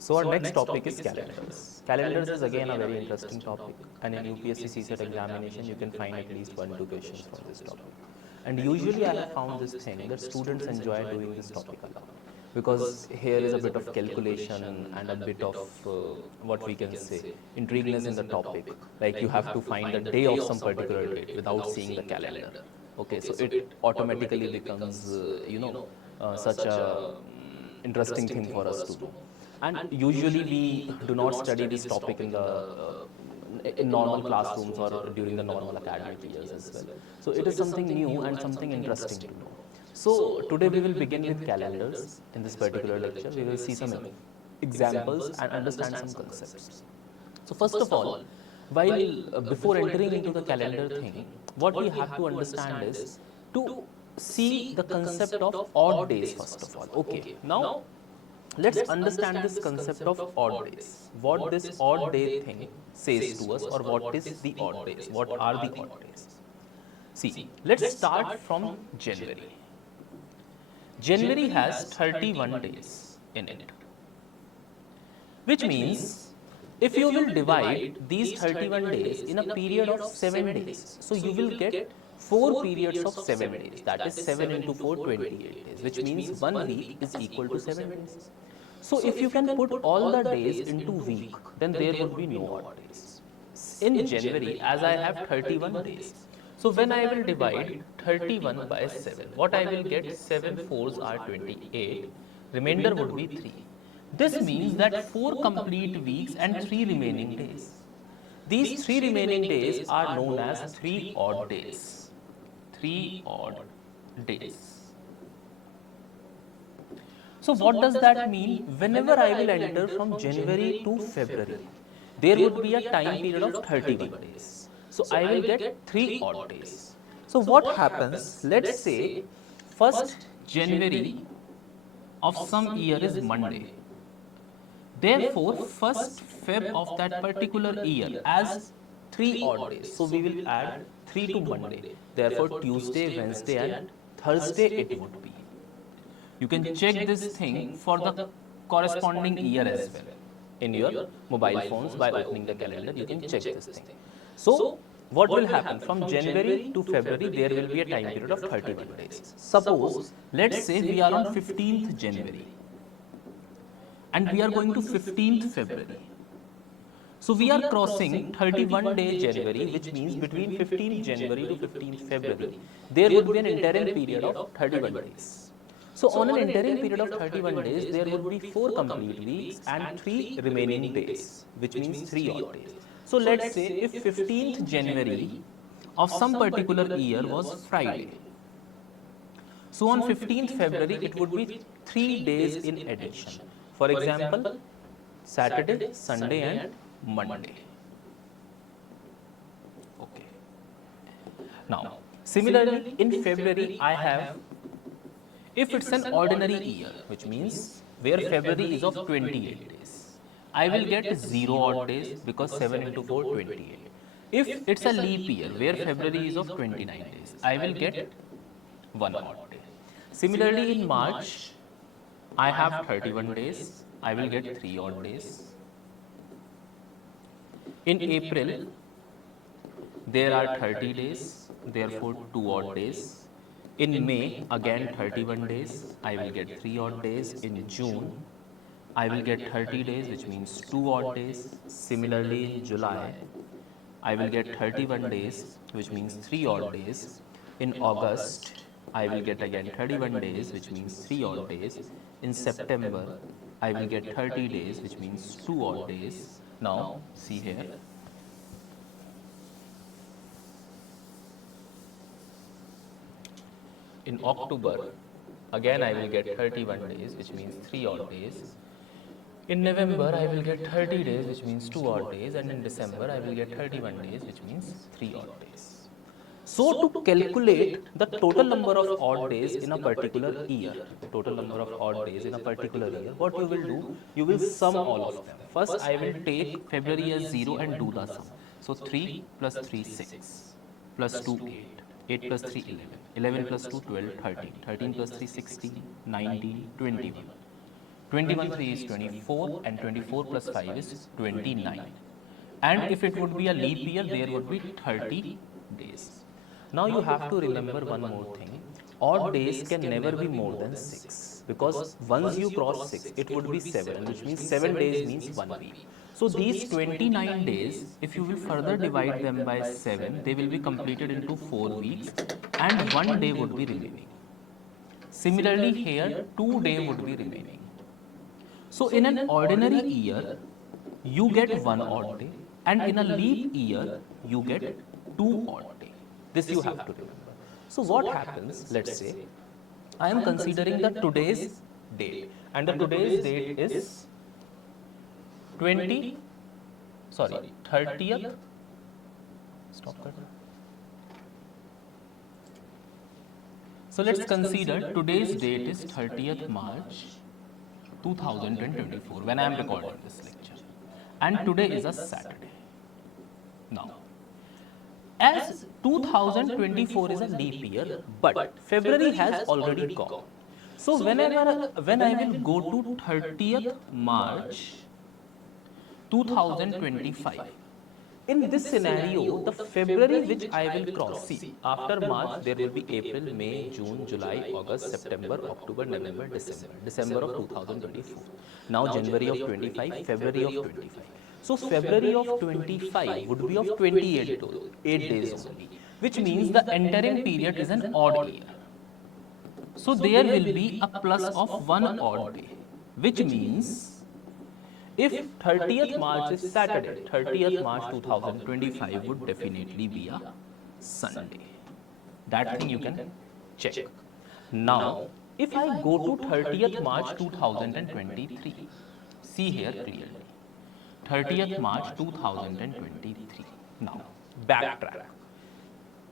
So our next topic is calendars. Calendars is again a very interesting topic, and in UPSC CSAT examination you can find at least 1-2 questions from this topic. And usually I have found this thing that students enjoy doing this topic a lot, because here is a bit of calculation and a bit of what we can say intrigueness in the topic. Like you have to find the day of some particular date without seeing the calendar. Okay, so it automatically becomes such a interesting thing for us to know. And usually we do not study this topic in normal classrooms or during the normal academic years as well. So it is something new and something interesting to know. So today we will begin with calendars. In this particular lecture, we will see some examples and understand some concepts. So first of all, while before entering into the calendar thing, what we have to understand is to see the concept of odd days first of all. Okay, now let's understand this concept of odd days. What this odd day thing says to us, or what is the odd days? What are the odd days? See, let's start from January. January has 31 days in it, which means if you will divide these 31 days in a period of 7 days, so you will get 4 periods of 7 days, that is 7 into 4, 28 days, which means 1 week is equal to 7 days. So if you can put all the days into week, then there would be no odd days. In January, as I have 31 days, so when I will divide 31 by 7, what I will get, 7 fours are 28, remainder would be 3. This means that 4 complete weeks and 3 remaining days. These 3 remaining days are known as 3 odd days. 3 odd days. So what does that mean? Whenever I will enter from January to February, there would be a time period of 31 days. So I will get 3 odd days. So what happens? Let's say 1st January of some year is Monday. Therefore, 1st Feb of that particular year as 3 odd days. So we will add 3 to Monday. Therefore, Tuesday, Wednesday and Thursday it would be. You can check this thing for the corresponding year as well. In your mobile phones, by opening the calendar, you can check this thing. So, what will happen? From January to February, there will be a time period of 31 days. Suppose, let's say we are on 15th January and we are going to 15th February. So, we are crossing 31 day January, which means between 15th January to 15th February, there would be an interim period of 31 days. So, on an interim period of 31 days, there would be 4 complete weeks and 3 remaining days, which means 3 odd days. So, let's say if 15th January of some particular year was Friday. So, on 15th February, it would be 3 days in addition. For example, Saturday, Sunday and Monday. Okay. Now, similarly, in February, I have, if it's an ordinary year, which means where February is of 28 days, I will get 0 odd days because 7 into 4, 28. If it's a leap year where February is of 29 days, I will get 1 odd day. Similarly, in March, I have 31 days, I will get 3 odd days. In April, there are 30 days, therefore 2 odd days. In May, again 31 days, I will get 3 odd days. In June, I will get 30 days, which means 2 odd days. Similarly, in July, I will get 31 days, which means 3 odd days. In August, I will get again 31 days, which means 3 odd days. In September, I will get 30 days, which means 2 odd days. Now, see here. In October, again I will get 31 days, which means 3 odd days. In November, I will get 30 days, which means 2 odd days. And in December, I will get 31 days, which means 3 odd days. So, to calculate the total number of odd days in a particular year, total number of odd days in a particular year, what you will do, you will sum all of them. First, I will take February as 0 and do the sum. So, 3 plus 3, 6, plus 2, 8, 8 plus 3, 11, 11 plus 2, 12, 13, 13 plus 3, 16, 19, 21. 21 3 is 24 and 24 plus 5 is 29. And if it would be a leap year, there would be 30 days. Now you have to remember one more thing. Odd days can never be more than 6, because once you cross 6, it would be 7, which means 7 days means 1 week. So these 29 days, if you will further divide them by 7, they will be completed into 4 weeks and 1 day would be remaining. Similarly here, 2 days would be remaining. So in an ordinary year, you get 1 odd day, and in a leap year, you get 2 odd days. This you have to remember. So what happens, let's say, I am considering the today's date, and the today's date is 30th, stop that. So let's consider today's date is 30th March 2024 when I am recording this lecture, and today is a Saturday. Now, as 2024 is a leap year, but February has already gone. So when I will go to 30th March 2025, in this scenario, the February which I will cross, see, after March there will be April, May, June, July, August, September, October, November, December of 2024. Now January of 25, February of 25. So February of 25 would be of 28 days only, which means the entering period is an odd year. So there will be a plus of 1 odd day, which means if 30th March is Saturday, 30th March 2025 would definitely be a Sunday. That thing you can check. Now, if I go to 30th March 2023, see here clearly. 30th March 2023. Now, backtrack.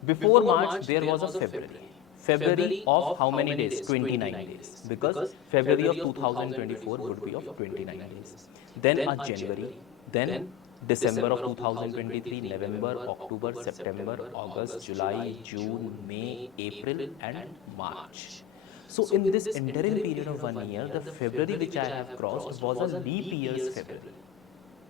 Before March, there was a February. February of how many days? 29 days. Because February of 2024 would be of 29 days. Then a January. Then December of 2023, November, October, September, August, July, June, May, April, and March. So in this interim period of 1 year, the February which I have crossed was a leap year's February.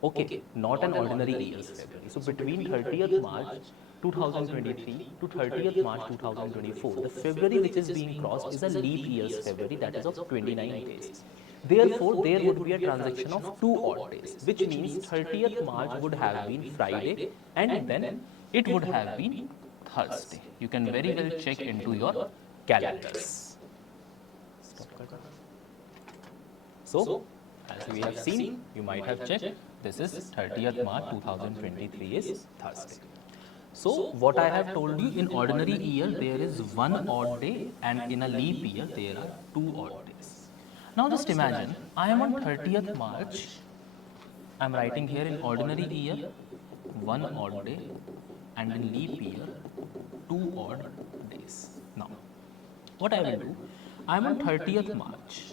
Okay, not an ordinary year's February. So between 30th March 2023 to 30th March 2024, the February which is being crossed is a leap year's February, that is of 29 days. Therefore, there would be a transaction of 2 odd days, which means 30th March would have been Friday and then it would have been Thursday. You can very well check into your calendars. So, as we have seen, you might have checked, this is 30th March 2023 is Thursday. So, what I have told you, in ordinary year there is 1 odd day and in a leap year there are 2 odd days. Now just imagine, I am on 30th March, I am writing here in ordinary year 1 odd day and in leap year 2 odd days. Now, what I will do, I am on 30th March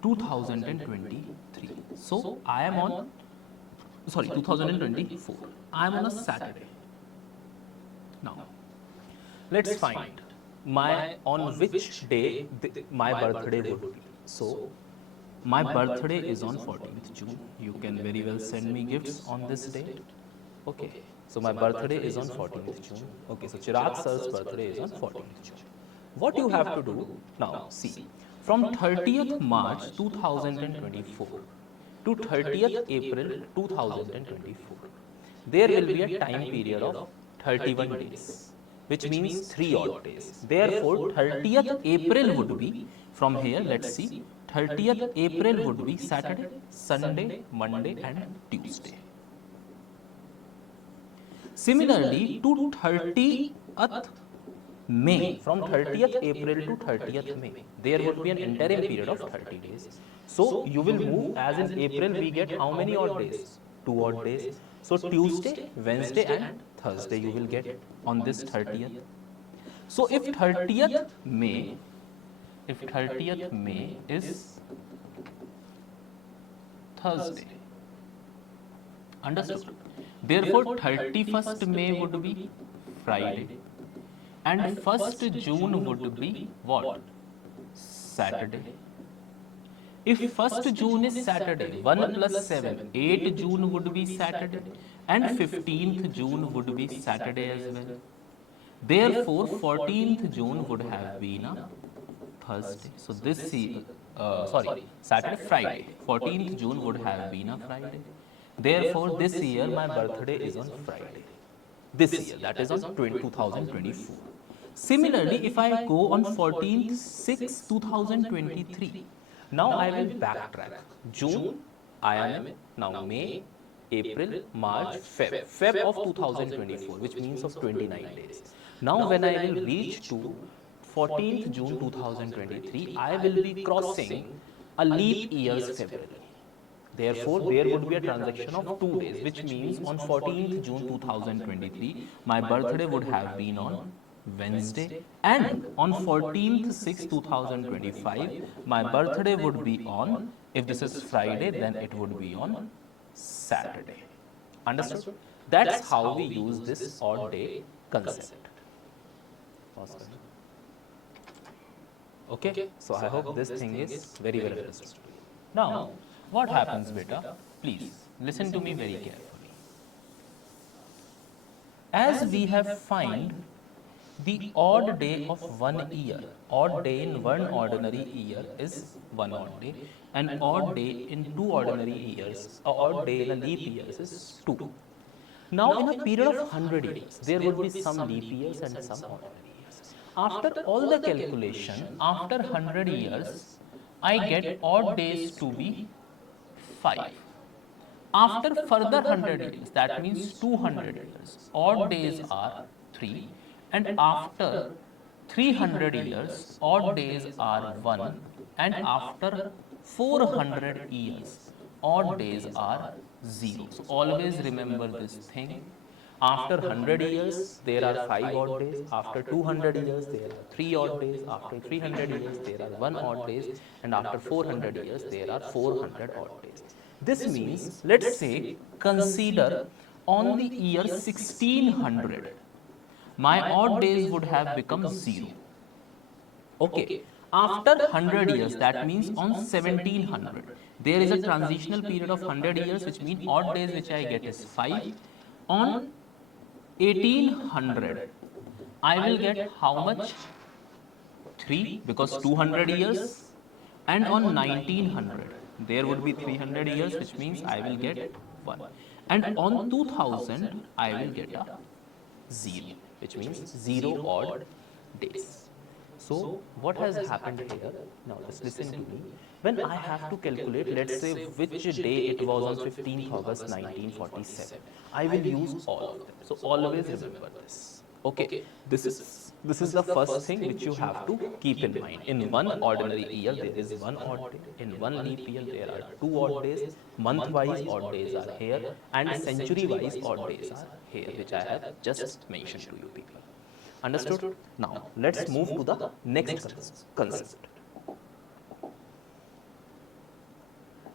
2023. So, I am on, 2024. I am on a Saturday. Now, let's find on which day my birthday would be. So, my birthday is on 14th June. You can very well send me gifts on this date. Okay. So, my birthday is on 14th June. Okay. So, Chirag sir's birthday is on 14th June. What you have to do now, see, from 30th March 2024 to 30th April 2024, there will be a time period of 31 days, which means 3 odd days. Therefore, 30th April would be, from here, let's see, 30th April would be Saturday, Sunday, Monday and Tuesday. Similarly, to 30th May, from 30th April to 30th May, there would be an interim period of 30 days. So, you will move, as in April we get how many odd days? 2 odd days. So, Tuesday, Wednesday and Thursday you will get on this 30th. So, if 30th May is Thursday, understood? Therefore, 31st May would be Friday and 1st June would be what? Saturday. If 1st June is Saturday, 1 plus 7, 8 June would be Saturday, and 15th June would be Saturday as well. Therefore, 14th June would have been a Thursday. So this Saturday, Friday. 14th June would have been a Friday. Therefore, this year my birthday is on Friday. This year, that is on 2024. Similarly, if I go on 14th 6 2023, now I will backtrack. June, I am in. Now May, April, March, Feb of 2024, which means of 29 days. Now when I will reach to 14th June 2023, I will be crossing a leap year's February. Therefore, there would be a transaction of 2 days, which means on 14th June 2023, my birthday would have been on Wednesday, and on 14th 6 2025, my birthday would be on, if this is Friday, then it would be on Saturday. Understood? That's how we use this odd day concept. Okay, so I hope this thing is very well understood. Now, what happens, beta? Please listen to me very carefully. As we have find the odd day of 1 year, odd day in one ordinary year is 1 odd day, and odd day in 2 ordinary years, odd day in a leap years is 2. Now, in a period of 100 years, there would be some leap years and some ordinary years. After all the calculation, after 100 years, I get odd days to be 5. After further 100 years, that means 200 years, odd days are 3. And after 300 years, odd days are 1. And after 400 years, odd days are 0. So always remember this thing. After 100 years, there are 5 odd days. After 200 years, there are 3 odd days. After 300 years, there are 1 odd days. And after 400 years, there are 400 odd days. This means, let's say, consider on the year 1600, my odd days would have become 0. Okay. After 100 years, that means on 1700, there is a transitional period of 100 years, which means odd days which I get is 5. On 1800, I will get how much? 3, because 200 years. And on 1900, there would be 300 years, which means I will get 1. And on 2000, I will get a 0, which means 0 odd days. So, what has happened here? Now, just listen to me. When I have to calculate, let's say, which day it was on 15th August 1947, I will use all of them. So, always remember this. Okay, this is the first thing which you have to keep in mind. In one ordinary year, there is 1 odd day. In one leap year, there are 2 odd days. Month-wise odd days are here, and century-wise odd days are here, which I have just mentioned to you people. Understood? Now, let's move to the next concept.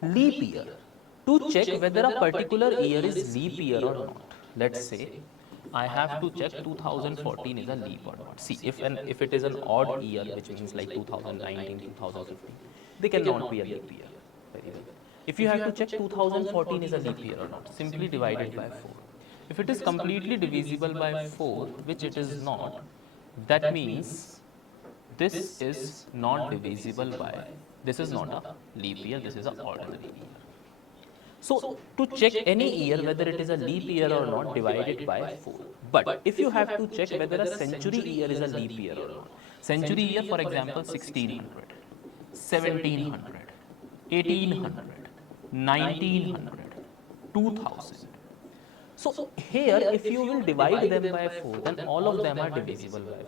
Leap year. To check whether a particular year is leap year or not. Let's say I have to check 2014 is a leap or not. See, if it is an odd year, which means like 2019, 2015, they cannot be a leap year. Very well. If you have to check 2014 is a leap year or not, simply divide it by 4. If it is completely divisible by 4, which it is not, that means this is not divisible by, this is not a leap year, this is an ordinary year. So, to check any year whether it is a leap year or not, divide it by 4. But if you have to check whether a century year is a leap year or not, century year, for example, 1600, 1700, 1800, 1900, 2000. So, here if you will divide them by 4, then all of them are divisible by 4.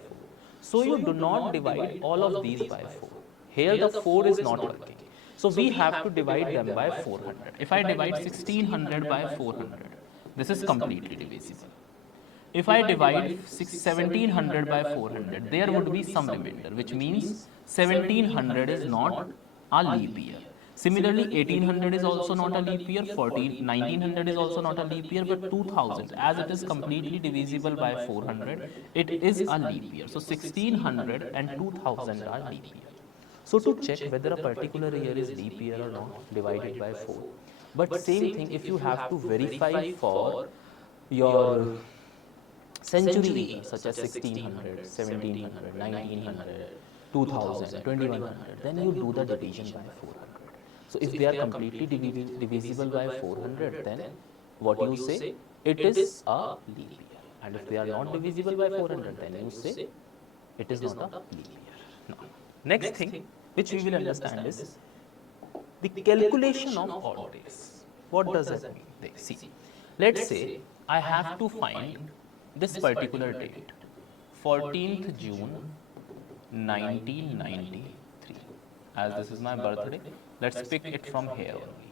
So, you do not divide all of these by 4. Here the 4 is not working. So, we have to divide them by 400. If I divide 1600 by 400, this is completely divisible. If I divide 1700 by 400, there would be some remainder, which means 1700 is not a leap year. Similarly, 1800 is also not a leap year, 1900 is also not a leap year, but 2000, as it is completely divisible by 400, it is a leap year. So, 1600 and 2000 are leap year. So to check whether a particular year is leap year or not, divide it by 4. But same thing, if you have to verify for your century years such as 1600, 1700, 1900, 2000, 2100, then you do the division by 400. So if they are completely divisible by 400, then what you say? It is a leap year. And if they are not divisible by 400, then you say it is not a leap year. Now, next thing which we will understand is the calculation of odd days. What does that mean? See, let's say I have to find this particular date, 14th June 1993. As this is my birthday, let's pick it from here only.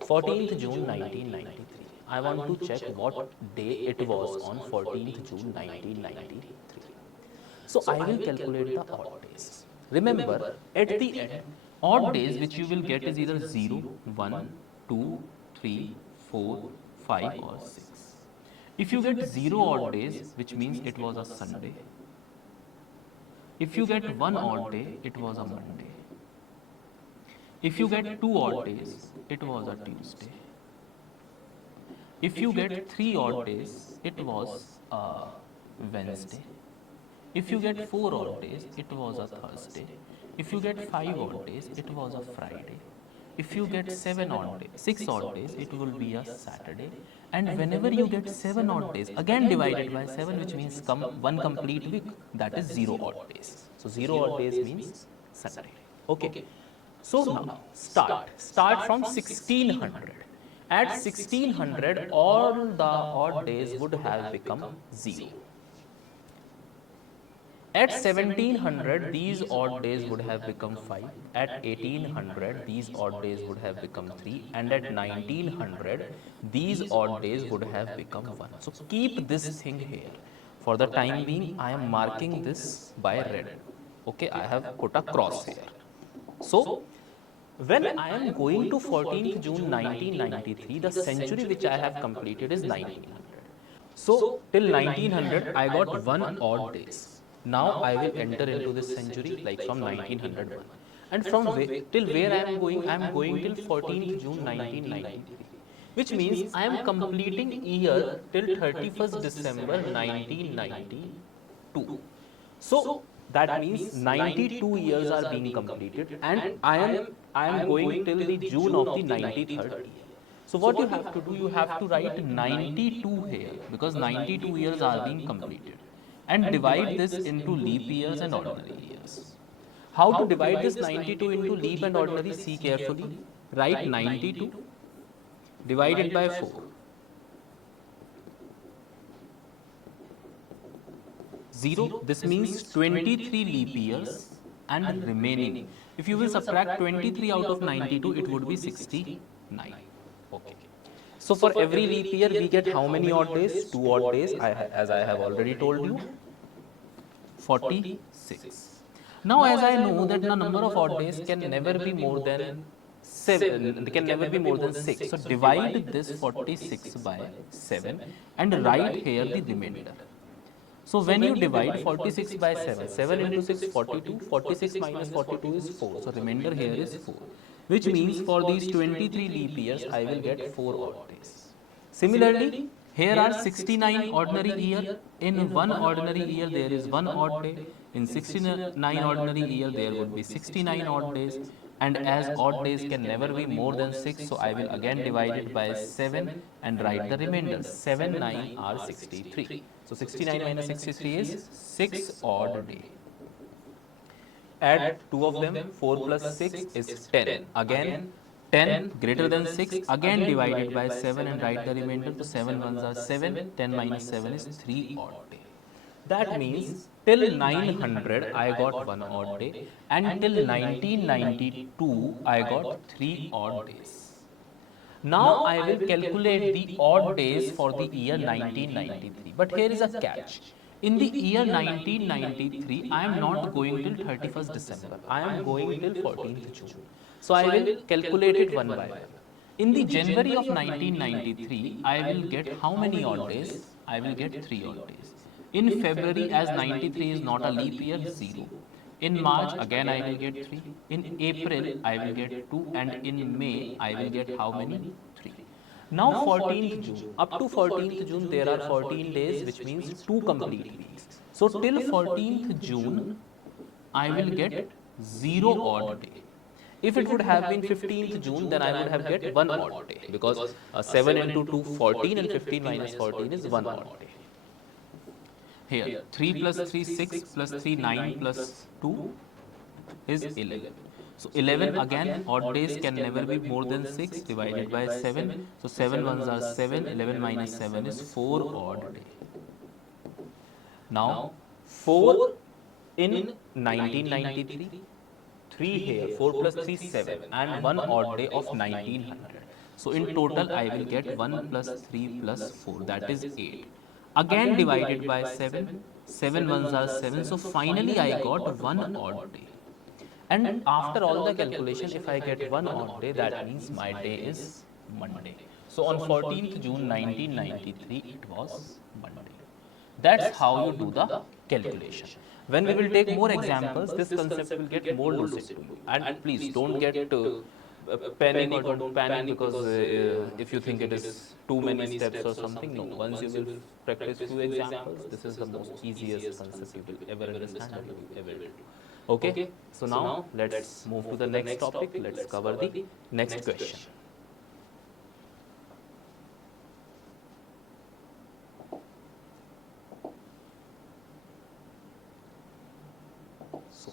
14th June 1993. I want to check what day it was on 14th June 1993. So I will calculate the odd days. Remember, at the end, odd days which you will get is either 0, 1, 2, 3, 4, 5 or 6. If you get 0 odd days, which means it was a Sunday. If you get 1 odd day, it was a Monday. If you get 2 odd days, it was a Tuesday. If you get 3 odd days, it was a Wednesday. If you get 4 odd days, it was a Thursday. If you get 5 odd days, it was a Friday. If you get 6 odd days, it will be a Saturday. And whenever you get 7 odd days, again divided by 7, which means one complete week, that is 0 odd days. So 0 odd days means Sunday. Okay. So now start from 1600. At 1600, all the odd days would have become 0. At 1700, these odd days would have become 5. At 1800, these odd days would have become 3. And at 1900, these odd days would have become 1. So keep this thing here. For the time being, I am marking this by red. Okay, I have put a cross here. So when I am going to 14th June 1993, the century which I have completed is 1900. So till 1900, I got 1 odd days. Now I will enter into this century like from 1901. And from till where I am going? I am going till 14th June 1993. Which means I am completing year till 31st December 1992. So that means 92 years are being completed, and I am going till the June of the 93rd year. So what you have to do? You have to write 92 here because 92 years are being completed. And divide this into leap years and ordinary years. How to divide this 92 into leap and ordinary? See carefully. Write 92 divided by 4. 0. This means 23 leap years and remaining. If you will subtract 23 out of 92, it would be 69. Okay. So for every leap year, we get how many odd days? 2 odd days, as I have already told you. 46. Now as I know that the number of odd days can never be more than 7, can never be more than 6. So divide this 46 by 7 and write here the remainder. So when you divide 46 by 7, 7 into 6, 42, 46 minus 42 is 4. So remainder here is 4. Which means for these 23 leap years, I will get 4 odd days. Similarly, here are 69 ordinary year. In one ordinary year, there is 1 odd day. In 69 ordinary year, there would be 69 odd days. And as odd days can never be more than 6, so I will again divide it by 7 and write the remainder. 7, 9 are 63. So 69 minus 63 is 6 odd day. Add 2 of them, 4 plus 6 is 10. Again, 10 greater than 6, again divided by 7 and write the remainder. So 7 ones are 7, 10 minus 7 is 3 odd day. That means till 900 I got 1 odd day, and till 1992 I got 3 odd days. Now I will calculate the odd days for the year 1993. But here is a catch. In the year 1993, I am not going till 31st December. I am going till 14th June. So I will calculate it one by one. In the January of 1993, I will get how many odd days? I will get 3 odd days. In February, as 93 is not a leap year, 0. In March, again I will get 3. In April, I will get 2. And in May, I will get how many? 3. Now 14th June. Up to 14th June, there are 14 days, which means 2 complete weeks. So till 14th June, I will get 0 odd day. If it would have been 15th June, then I would have get 1 odd day, because 7 into 2, 14, and 15 minus 14 is 1 odd day. Here, 3 plus 3, 6, plus 3, 9, plus 2 is 11. So 11, again, odd days can never be more than 6 divided by 7. So 7 ones are 7, 11 minus 7 is 4 odd day. Now, 4 in 1993, 3 here, 4 plus 3, 7, and 1 odd day of 1900. So in total, I will get 1 plus 3 plus 4, that is 8. Again divided by 7, 7 ones are 7, so finally I got 1 odd day. And after all the calculation, if I get 1 odd day, that means my day is Monday. So on 14th June 1993, it was Monday. That's how you do the calculation. When we will take more examples, this concept will get more lucid to you. And please don't get panic or don't panic because if you think it is too many steps or something. No, once you will practice few examples, this is the most easiest concept you will ever understand and you will ever do. Okay, so now let's move to the next topic. Let's cover the next question. So,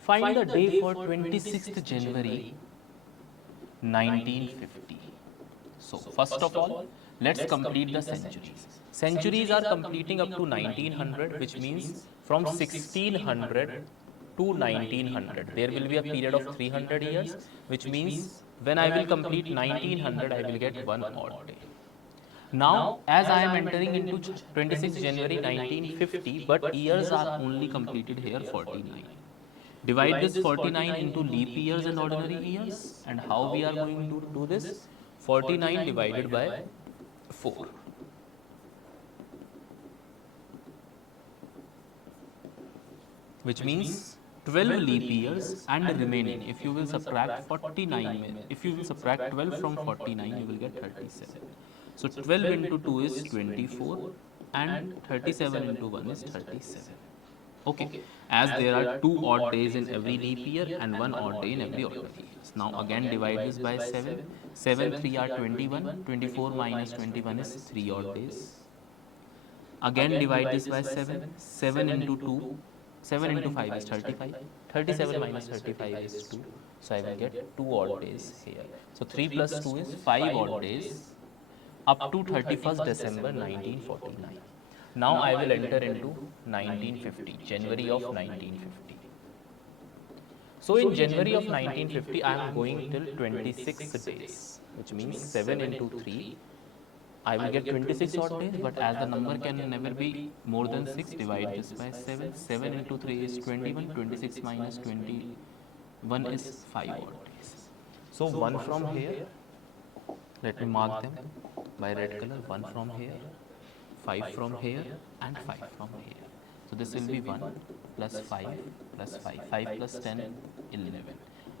find the day for 26th January 1950. So, first of all, let's complete the centuries. Centuries are completing up to 1900, which means from 1600 to 1900. There will be a period of 300 years, which means when I will complete 1900, I will get 1 odd day. Now, as I am entering into 26 January 1950, but years are only completed here 49. Divide this 49 into leap years and ordinary years. And how we are going to do this? 49 divided by 4. Which means 12 leap years and remaining. If you will subtract 49, if you will subtract 12 from 49, you will get 37. So 12 into 2 is 24 and 37 into 1 is 37. Okay, as there are 2 odd days in every leap year and 1 odd day in every ordinary year. Now again divide this by 7. 7 3 are 21. 24 minus 21 is 3 odd days. Again divide this by 7. 7 into 2. 7 into 5 is 35. 37 minus 35 is 2. So I will get 2 odd days here. So 3 plus 2 is 5 odd days up to 31st December 1949. Now I will enter into 1950, January of 1950. So in January of 1950, I am going till 26 days, which means 7 into 3. I will get 26 odd days, but as the number can never be more than 6, divide this by 7. 7 into 3 is 21. 26 minus 21 is 5 odd days. So 1 from here, let me mark them by red color. 1 from here, 5 from here, and 5 from here. So this will be 1 plus 5 plus 5. 5 plus 10, 11.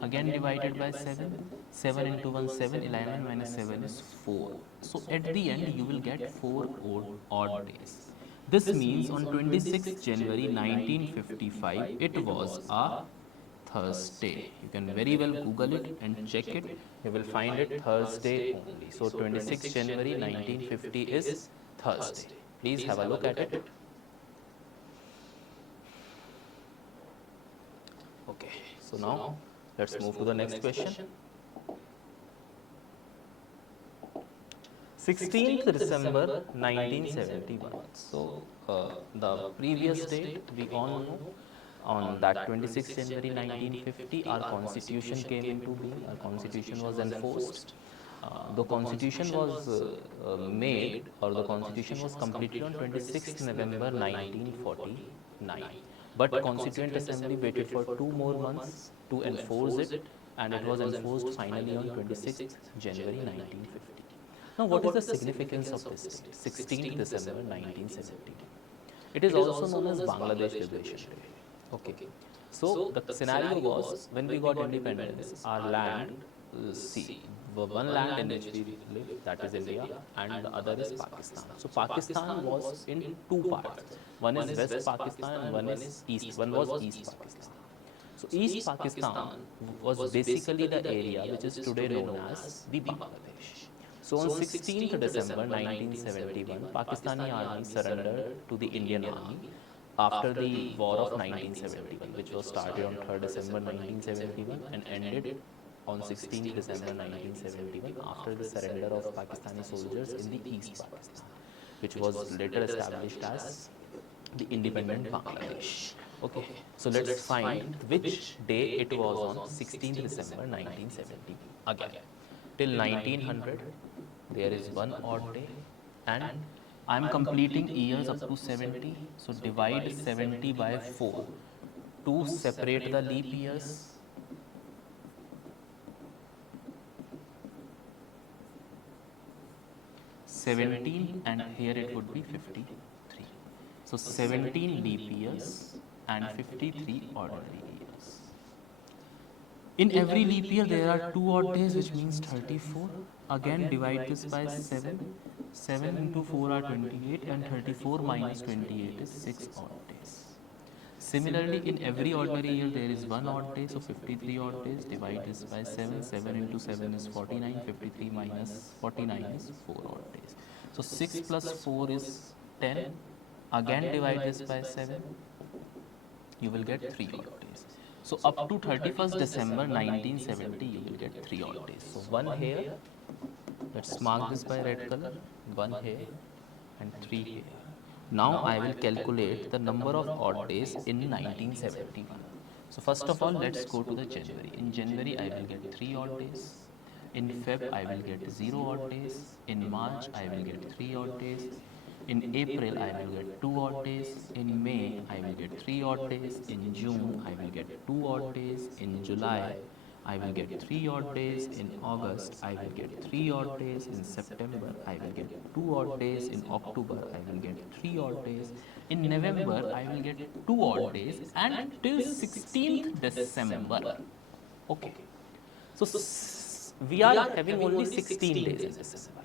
Again divided by 7. 7 into 1, 7. 11 minus 7 is 4. So at the end, you will get 4 odd days. This means on 26th January 1955, it was a Thursday. You can very well Google it and check it. You will find it Thursday only. So 26th January 1950 is Thursday. Please have a look at it. Okay, so now let's move to the next question. 16th December 1971. So the previous date we all know. On that 26th January 1950, our constitution came into being. Our constitution was enforced. The constitution was made, or the constitution was completed on 26th November 1949. But Constituent Assembly waited for 2 more months to enforce it, and it was enforced finally on 26th January 1950. Now, what is the significance of this date? 16th December 1970. It is also known as Bangladesh Liberation Day. Okay. So the scenario was when we got independence, our land, see, one land in which we live, that is India, and the other is Pakistan. So Pakistan was in two parts. One is West Pakistan and one is East. One was East Pakistan. So East Pakistan was basically the area which is today known as the Bangladesh. So on 16th December 1971, Pakistani army surrendered to the Indian army after the War of 1971, which was started on 3rd December 1971 and ended on 16th December 1971 after the surrender of Pakistani soldiers in the East Pakistan, which was later established as the independent Bangladesh. Okay, so let's find which day it was on 16th December 1970. Again, till 1900, there is one odd day, and I'm completing years up to 70. So divide 70 by 4 to separate the leap years. 17, and here it would be 53. So 17 leap years and 53 ordinary years. In every leap year there are 2 odd days, which means 34. Again divide this by 7. 7 into 4 are 28, and 34 minus 28 is 6 odd days. Similarly, in every ordinary year there is 1 odd day, so 53 odd days. Divide this by 7. 7 into 7 is 49. 53 minus 49 is 4 odd days. So 6 plus 4 is 10. Again divide this by 7. You will get 3 odd days. So up to 31st December 1970, you will get 3 odd days. So 1 here, let's mark this by red color, 1 here and 3 here. Now I will calculate the number of odd days in 1971. So first of all, let's go to the January. In January, I will get 3 odd days. In Feb, I will get 0 odd days. In March, I will get 3 odd days. In April, I will get 2 odd days. In May, I will get 3 odd days. In June, I will get 2 odd days. In July, I will get 3 odd days. In August, I will get 3 odd days. In September, I will get 2 odd days. In October, I will get 3 odd days. In November, I will get 2 odd days. And till 16th December. Okay. So we are having only 16 days in December,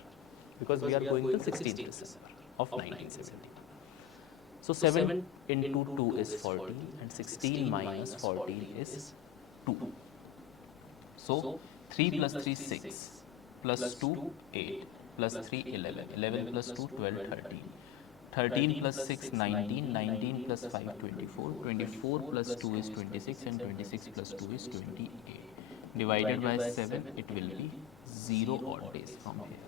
because we are going till 16th December of 1970. So 7 into 2 is 14, and 16 minus 14 is 2. So 3 plus 3 6, plus 2 8, plus 3 11, 11 plus 2 12 13. 13 plus 6 19, 19 plus 5 24, 24 plus 2 is 26, and 26 plus 2 is 28. Divided by 7, it will be 0 odd days from here.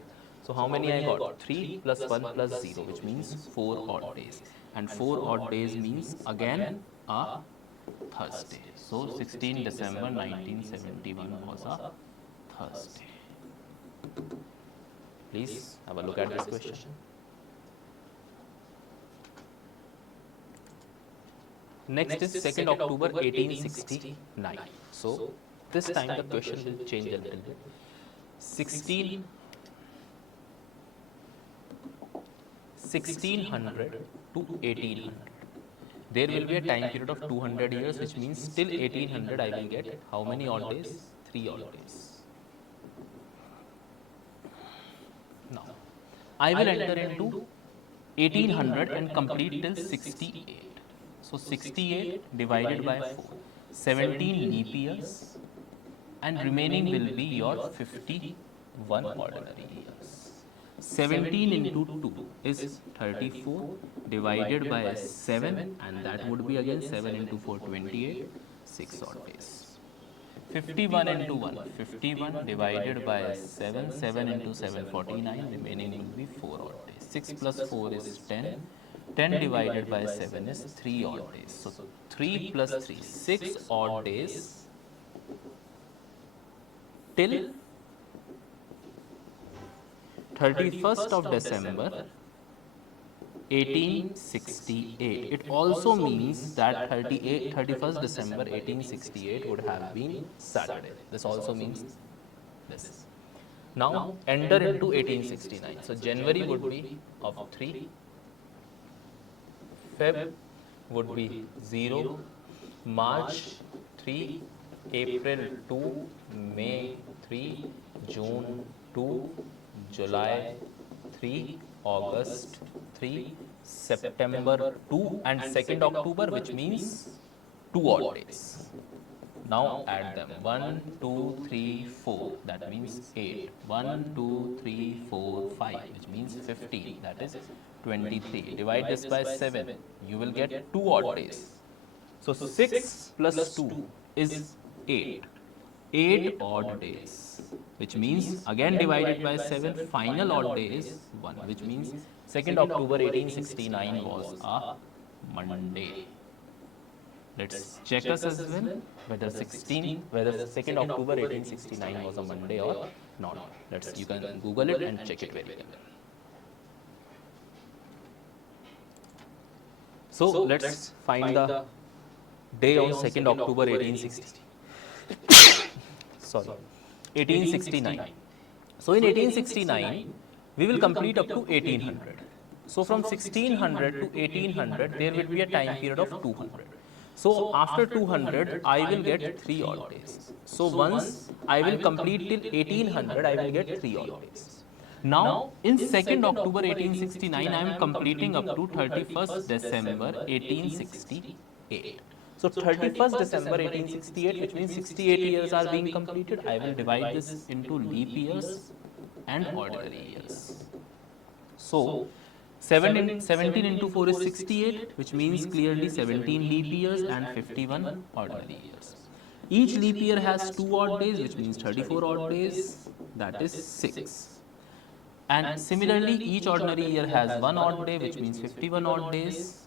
So how many I got? 3 plus 1 plus 0, which means 4 odd days. And 4 odd days means again a Thursday. So 16 December 1971 was a Thursday. Please have a look at this question. Next is 2nd October 1869. So this time the question will change a little bit. 1600 to 1800. There will be a time period of 200 years, which means till 1800 I will get how many odd days? 3 odd days. Now, I will enter into 1800 and complete till 68. So 68 divided by 4, 17 leap years, and remaining will be your 51 ordinary years. 17 into 2 is 34 divided by 7, and that would be again 7 into 4 28, 6 odd days. 51 into 1 51 divided by 7, 7 into 7 49, remaining will be 4 odd days. 6 plus 4 is 10. 10 divided by 7 is 3 odd days. So 3 plus 3, 6 odd days till 31st of December 1868. It also means that 31st December 1868 would have been Saturday. This also means this. Now enter into 1869. So January would be of 3. Feb would be 0, March 3, April 2, May 3, June 2, July 3, August 3, September 2 and 2nd October, which means 2 odd days. Now add them. 1, 2, 3, 4. That means 8. 1, 2, 3, 4, 5, which means 15. That is 23. Divide this by 7. You will get 2 odd days. So 6 plus 2 is 8. 8 odd days, which means again divided by 7. Final odd day is 1, which means 2nd October 1869 was a Monday. Let's check us as well whether 2nd October 1869 was a Monday or not. You can Google it and check it very well. So let's find the day on 2nd October 1869. So in 1869, we will complete up to 1800. So from 1600 to 1800, there will be a time period of 200. So after 200, I will get 3 odd days. So once I will complete till 1800, I will get 3 odd days. Now in 2nd October 1869, I am completing up to 31st December 1868. So 31st December 1868, which means 68 years are being completed. I will divide this into leap years and ordinary years. So 17 into 4 is 68, which means clearly 17 leap years and 51 ordinary years. Each leap year has 2 odd days, which means 34 odd days, that is 6. And similarly, each ordinary year has 1 odd day, which means 51 odd days.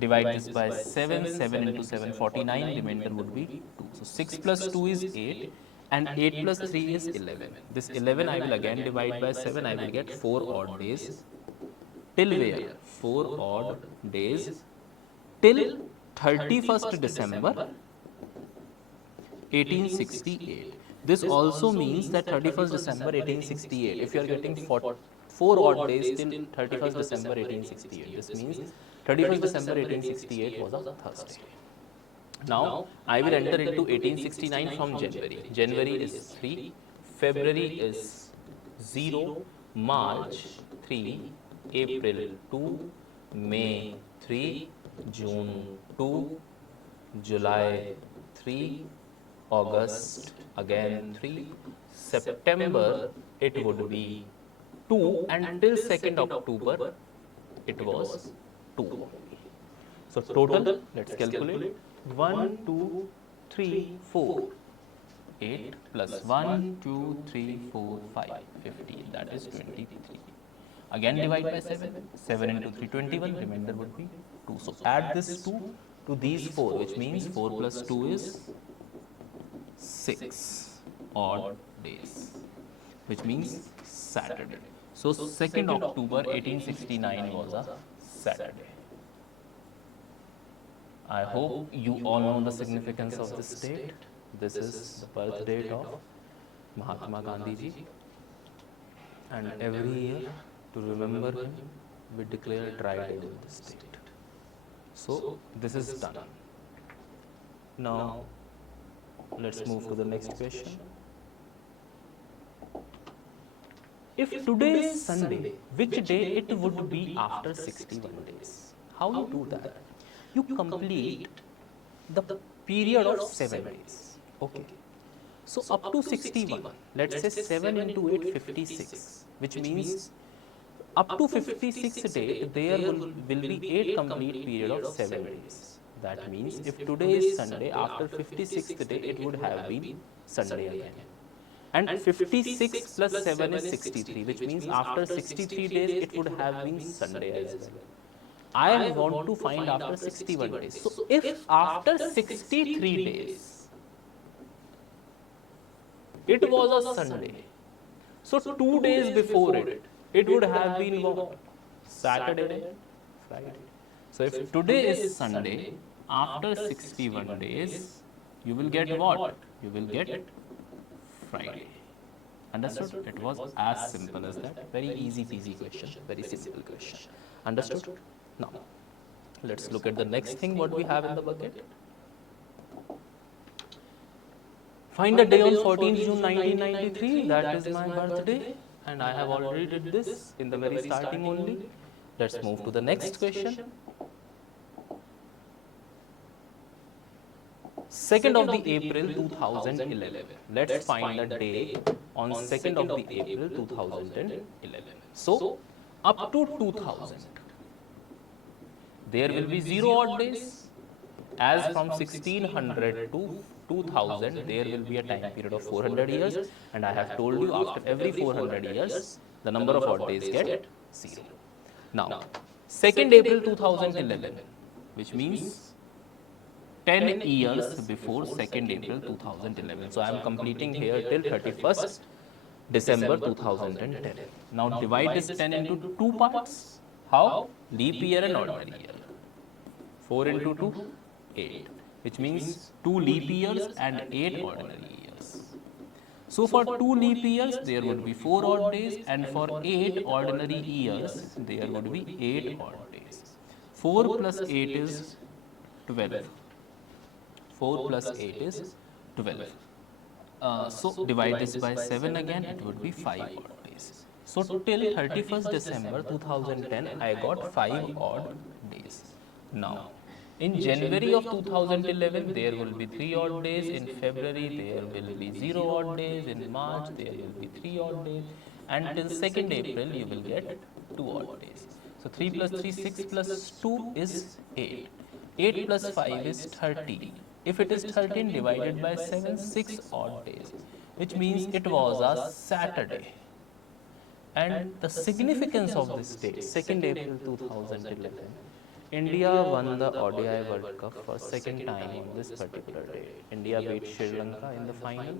Divide this by 7, 7 into 7, 49, remainder would be 2. So 6 plus 2 is 8 and 8 plus 3 is 11. This 11 I will again divide by 7, I will get 4 odd days. Till where? 4 odd days till 31st December 1868. This also means that 31st December 1868, if you are getting 4 odd days till 31st December 1868, this means 31st December 1868 was a Thursday. Now, I will enter into 1869 from January. January is 3, February is 0, March 3, April 2, May 3, June 2, July 3, August again 3, September it would be 2 and until 2nd October it was 2. So total, let's calculate. 1, 2, 3, 4. 8 plus 1, 2, 3, 4, 5, 15. That is 23. Again divide by 7. 7 into 3, 21. Remainder would be 2. So add this 2 to these 4, which means 4 plus 2 is 6 odd days, which means Saturday. So 2nd October 1869 was a Saturday. I hope you all know the significance of this date. This is the birth date of Mahatma Gandhi ji, and every year to remember him we declare dry day on this date. So this is done. Now let's move to the next question. If today is Sunday, which day it would be after 61 days? How you do that? You complete the period of 7 days. Okay. So up to 61, let's say 7 into 8, 56, which means up to 56th day, there will be 8 complete period of 7 days. That means if today is Sunday, after 56th day, it would have been Sunday again. And 56 plus 7 is 63, which means after 63 days, it would have been Sunday as well. I want to find after 61 days. So if after 63 days, it was a Sunday, so 2 days before it, it would have been what? Saturday, Friday. So if today is Sunday, after 61 days, you will get what? You will get Friday. Understood? It was as simple as that. Very easy peasy question. Very simple question. Understood? Now, Let's look at the next thing what we have in the bucket. Find the day on 14th June 1993, that is my birthday, and I have already did this in the very starting only. Let's move to the next question. 2nd of the April 2011. Let's find the day on 2nd of the April 2011. So, up to 2000, there will be 0 odd days. As from 1600 to 2000, there will be a time period of 400 years, and I have told you after every 400 years, the number of odd days get 0. Now, 2nd April 2011, which means 10 years before 2nd April 2011. So, I am completing here till 31st December 2010. Now, divide this 10 into 2 parts. How? Leap year and ordinary year. 4 into 2, 8, which means 2 leap years and 8 ordinary years. So, for 2 leap years, there would be 4 odd days, and for 8 ordinary years, there would be 8 odd days. 4 plus 8 is 12. 4 plus 8 is 12. So, divide this by 7 again, it would be 5 odd days. So, till 31st December 2010, I got 5 odd days. Now, in January of 2011, there will be 3 odd days. In February, there will be 0 odd days. In March, there will be 3 odd days. And till 2nd April, you will get 2 odd days. So, 3 plus 3, 6 plus 2 is 8. 8 plus 5 is 13. If it is 13 divided by 7, 6 odd days, which means it was a Saturday. And the significance of this date, 2nd April 2011, India won the ODI World Cup for 2nd time on this particular day. India beat Sri Lanka in the final,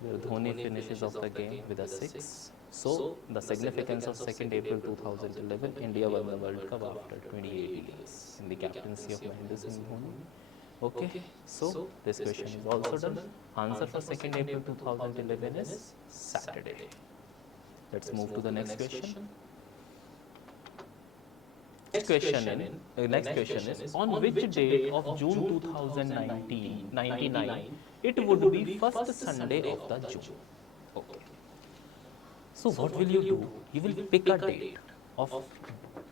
where Dhoni finishes off the game with a 6. So, the significance of 2nd April 2011, India won the World Cup after 28 years in the captaincy of Mahendra Singh Dhoni. Okay, so this question is also done. Answer for 2nd April 2011 is Saturday. Let's move to the next question. Next question is, on which date of June 2099 it would be first Sunday of the June? Okay. So what will you do? You will pick a date of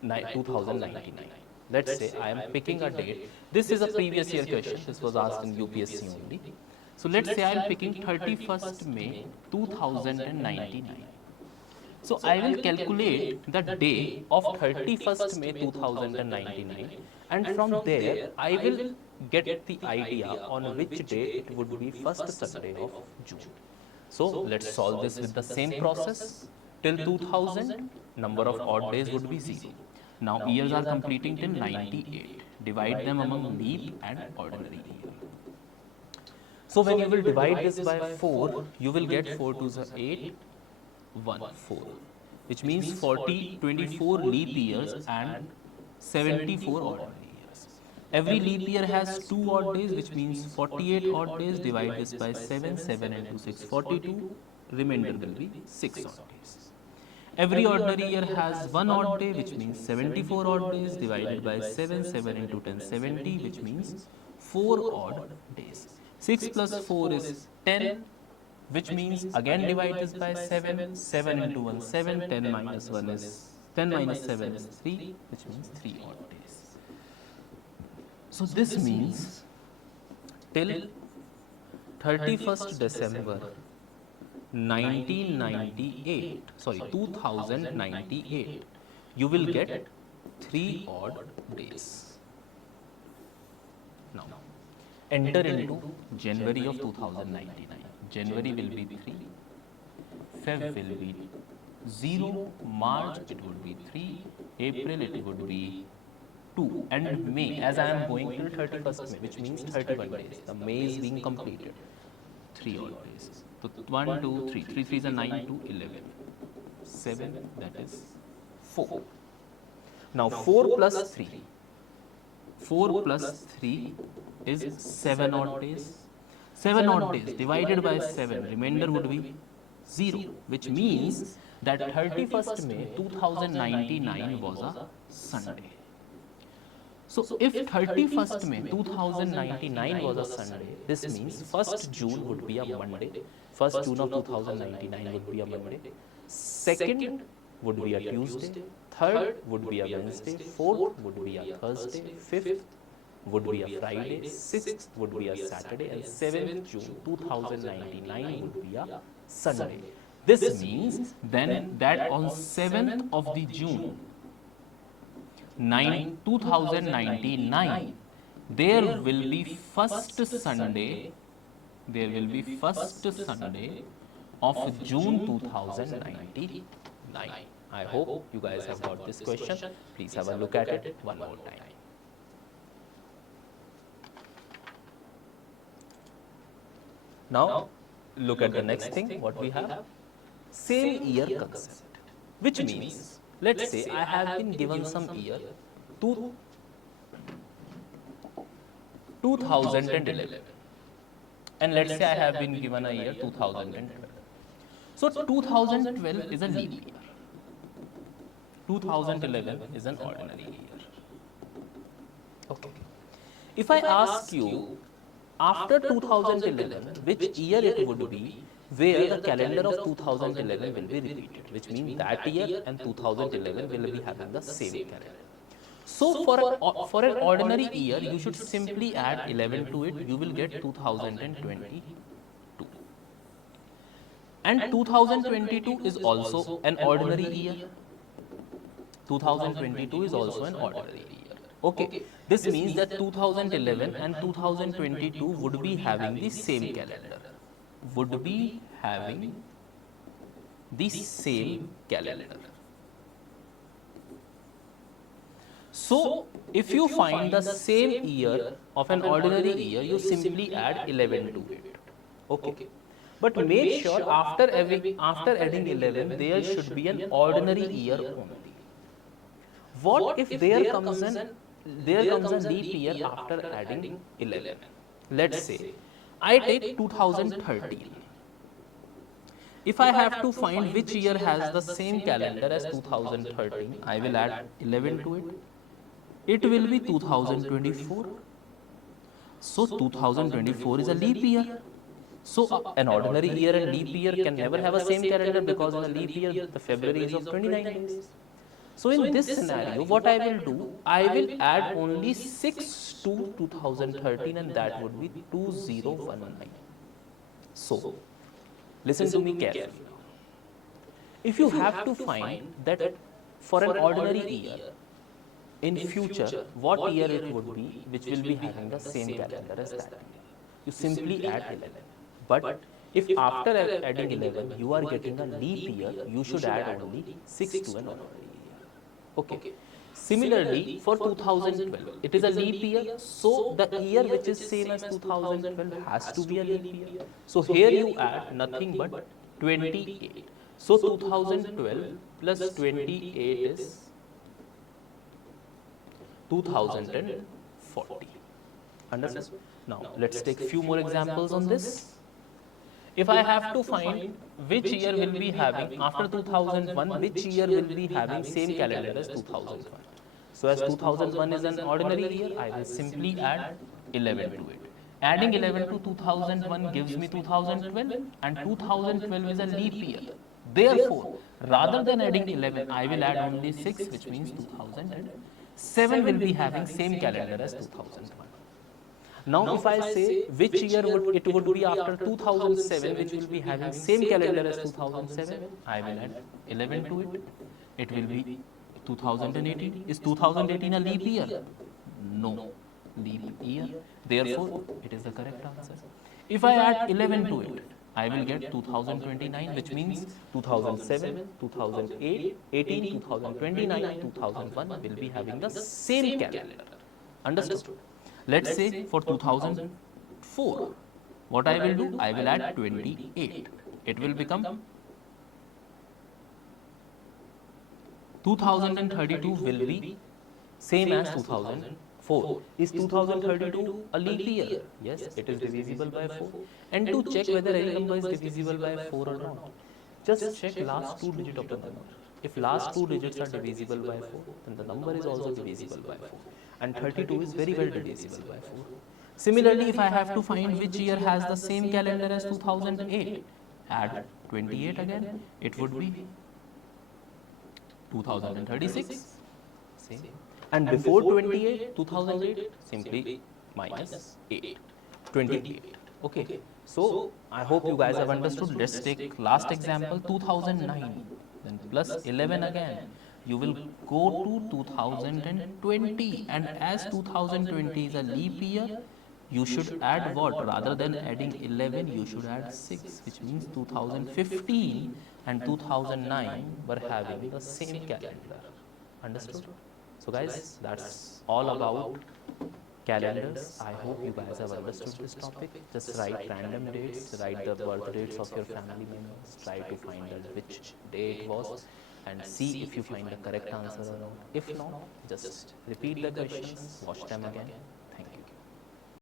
2099. Let's say I am picking a date. This is a previous year question. This was asked in UPSC only. So let's say I am picking 31st May 2099. So, I will calculate the day of 31st May 2099, and from there I will get the idea on which day it would be first Sunday of June. So, let's solve this with the same process. Till 2000, number of odd days would be 0. Now, years are completing till 98. Divide them among leap and ordinary year. So, when you will divide this by 4, you will get 4 to the 8. 1, 4, which means 40, 24 leap years and 74 ordinary years. Every leap year has 2 odd days, which means 48 odd days. Divide this by 7, 7 into 6, 42, remainder will be 6 odd days. Every ordinary year has 1 odd day, which means 74 odd days. Divided by 7, 7 into 10, 70, which means 4 odd days. 6 plus 4 is 10. Which means again divide this by 7, 7 into 1, 7, 10 minus 1 is 10 minus 7 is 3, which means 3 odd days. So this means till 31st December 2098, you will get 3 odd days. Now, enter into January of 2099. January will be 3, Feb will be 0, March it would be 3, April it would be 2, and May, as I am going till 31st May, which means 31 days. The May is being completed. 3 odd days. So 1, 2, 3. 3 3s are 9 to 11. 7, that is 4. Now 4 plus 3. 4 plus 3 is 7 odd days. 7 odd days divided by 7, remainder would be 0, which means that 31st May 2099 was a Sunday. So if 31st May 2099 was a Sunday, this means 1st June would be a Monday. 1st June of 2099 would be a Monday. 2nd would be a Tuesday. 3rd would be a Wednesday. 4th would be a Thursday. 5th would be a Friday. 6th would be a Saturday. And 7th June 2099 would be a Sunday. This means then that on 7th of the June 2099, there will be first Sunday of June 2099. I hope you guys have got this question. Please have a look at it one more time. Now, look at the next thing, what we have. Same year concept, which means, let's say I have been given some year, 2011, and let's say I have been given a year 2012. So 2012 is a leap year. 2011 is an ordinary year. Okay. If I ask you, after 2011, which year it would be where the calendar of 2011 will be repeated, which means that year and 2011 will be having the same calendar. So for an ordinary year, you should simply add 11 to it. You will get 2022. And 2022 is also an ordinary year. 2022 is also an ordinary year. Okay, this means that 2011 and 2022 would be having the same calendar. Would be having the same calendar. So, if you find the same year of an ordinary year, you simply add 11 to it. Okay. But make sure after adding 11, there should be an ordinary year only. What if there comes a leap year after adding 11? Let's say I take 2013. If I have to find which year has the same calendar as 2013, I will add 11 to it. It will be 2024. So 2024 is a leap year. So an ordinary year and leap year can never have a same calendar, because in a leap year the February is of 29 days. So in this scenario, what I will do, I will add only 6 to 2013, and that would be 2019. So listen to me carefully. If you have to find that for an ordinary year, in future, what year it would be, which will be having the same calendar as that year, you simply add 11. But if after adding 11, you are getting a leap year, you should add only 6 to an ordinary year. Okay. Similarly, for 2012, it is a leap year, so the year which is same as 2012 has to be a leap year. So here you add nothing but 28. So 2012 plus 28 is 2040. Understand? Now, let's take few more examples on this. If I have to find which year will be having, after 2001, which year will be having same calendar as 2001. So as 2001 is an ordinary year, I will simply add 11 to it. Adding 11 to 2001 gives me 2012, and 2012 is a leap year. Therefore, rather than adding 11, I will add only 6, which means 2007 will be having same calendar as 2001. Now, if I say which year it would be after 2007, which will be having same calendar as 2007, I will add 11 to it. It will be 2018. Is 2018 a leap year? No, leap year. Therefore, it is the correct answer. If I add 11 to it, I will get 2029, which means 2007, 2008, 18, 2029, 2001 will be having the same calendar. Understood? Let's say for 2004, what I will do? I will add 28. It will become 2032 will be same as 2004. Is 2032 a leap year? Yes, it is divisible by 4. And to check whether any number is divisible by 4 or not, just check last 2 digits of the number. If last 2 digits are divisible by 4, then the number is also divisible by 4. and 32 is very well divisible by 4. Similarly, if I have to find which year has the same calendar as 2008, add 28 again, it would be 2036, same. And before 28, 2008, simply minus 8, 28. Okay, so I hope you guys have understood. Let's take last example, 2009, then plus 11 again. You will go to 2020, and as 2020 is a leap year, you should add what? Rather than adding 11, you should add 6, which means 2015 and 2009 were having the same calendar. Understood? So guys, that's all about calendars. I hope you guys have understood this topic. Just write random dates, write the birth dates of your family members, try to find out which day it was, and see if you find the correct answer or not. If not, just repeat the questions, watch them again,